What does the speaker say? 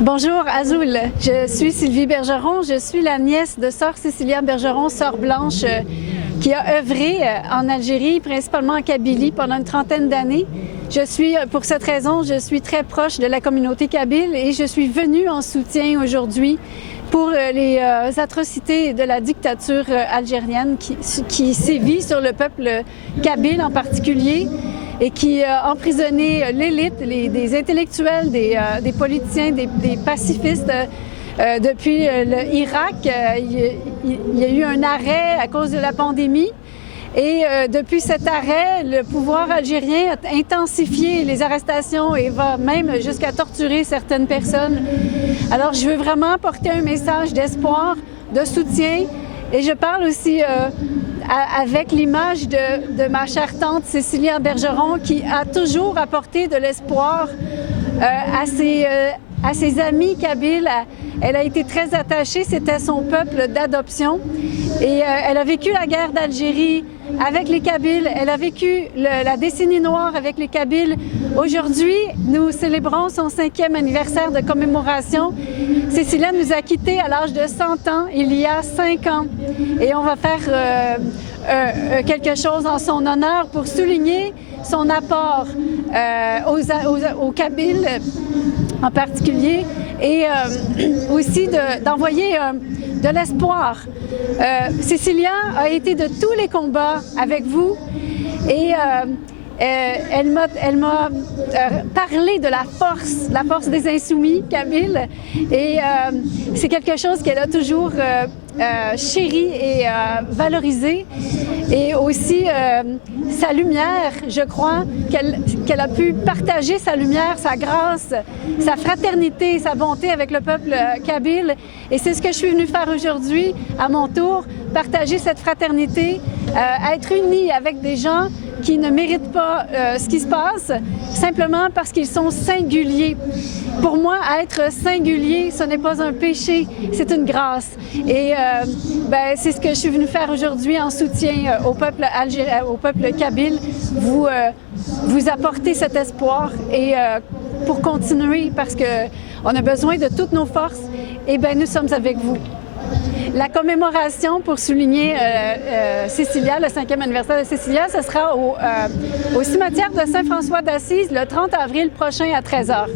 Bonjour Azul, je suis Sylvie Bergeron, je suis la nièce de sœur Cécilia Bergeron, sœur Blanche, qui a œuvré en Algérie, principalement en Kabylie, pendant une trentaine d'années. Pour cette raison, je suis très proche de la communauté kabyle et je suis venue en soutien aujourd'hui pour les atrocités de la dictature algérienne qui sévit sur le peuple kabyle en particulier et qui a emprisonné l'élite, des intellectuels, des politiciens, des pacifistes. Depuis l'Irak, il y a eu un arrêt à cause de la pandémie. Et depuis cet arrêt, le pouvoir algérien a intensifié les arrestations et va même jusqu'à torturer certaines personnes. Alors, je veux vraiment porter un message d'espoir, de soutien. Et je parle aussi avec l'image de ma chère tante Cécilia Bergeron, qui a toujours apporté de l'espoir à ses amis kabyles. Elle a été très attachée, c'était son peuple d'adoption. Et elle a vécu la guerre d'Algérie avec les Kabyles. Elle a vécu la décennie noire avec les Kabyles. Aujourd'hui, nous célébrons son 5e anniversaire de commémoration. Cécilia nous a quittés à l'âge de 100 ans, il y a 5 ans. Et on va faire quelque chose en son honneur pour souligner son apport aux Kabyles en particulier et aussi d'envoyer de l'espoir. Cécilia a été de tous les combats avec vous et elle m'a parlé de la force des insoumis kabyles et c'est quelque chose qu'elle a toujours chéri et valorisé. Et aussi sa lumière, je crois qu'elle a pu partager sa lumière, sa grâce, sa fraternité, sa bonté avec le peuple kabyle. Et c'est ce que je suis venue faire aujourd'hui, à mon tour, partager cette fraternité, être unie avec des gens qui ne méritent pas ce qui se passe, simplement parce qu'ils sont singuliers. Pour moi, être singulier, ce n'est pas un péché, c'est une grâce. Et c'est ce que je suis venue faire aujourd'hui en soutien au peuple algérien, au peuple kabyle. Vous apporter cet espoir et pour continuer, parce qu'on a besoin de toutes nos forces, et bien nous sommes avec vous. La commémoration pour souligner Cécilia, le 5e anniversaire de Cécilia, ce sera au cimetière de Saint-François d'Assise le 30 avril prochain à 13h.